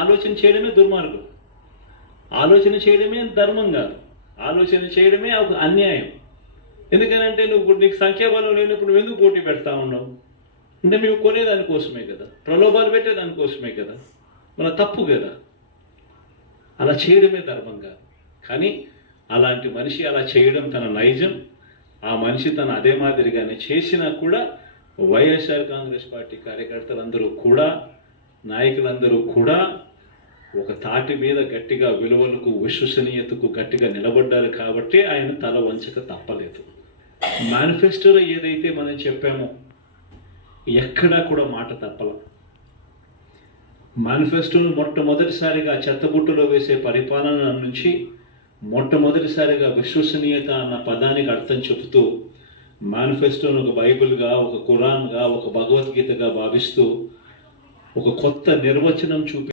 ఆలోచన చేయడమే దుర్మార్గం, ఆలోచన చేయడమే ధర్మం కాదు, ఆలోచన చేయడమే ఒక అన్యాయం. ఎందుకనంటే నువ్వు నీకు సంఖ్యాబలం లేనప్పుడు నువ్వు ఎందుకు పోటీ పెడతా ఉన్నావు అంటే మేము కొనేదానికోసమే కదా, ప్రలోభాలు పెట్టేదానికోసమే కదా, మన తప్పు కదా. అలా చేయడమే ధర్మం కాదు. కానీ అలాంటి మనిషి అలా చేయడం తన నైజం. ఆ మనిషి తన అదే మాదిరిగానే చేసినా కూడా వైఎస్ఆర్ కాంగ్రెస్ పార్టీ కార్యకర్తలందరూ కూడా, నాయకులందరూ కూడా ఒక తాటి మీద గట్టిగా విలువలకు విశ్వసనీయతకు గట్టిగా నిలబడ్డారు కాబట్టి ఆయన తల వంచక తప్పలేదు. మేనిఫెస్టోలో ఏదైతే మనం చెప్పామో ఎక్కడా కూడా మాట తప్పల. మేనిఫెస్టోను మొట్టమొదటిసారిగా చెత్తబుట్టలో వేసే పరిపాలన నుంచి మొట్టమొదటిసారిగా విశ్వసనీయత అన్న పదానికి అర్థం చెబుతూ మేనిఫెస్టోను ఒక బైబిల్గా, ఒక ఖురాన్గా, ఒక భగవద్గీతగా భావిస్తూ ఒక కొత్త నిర్వచనం చూపి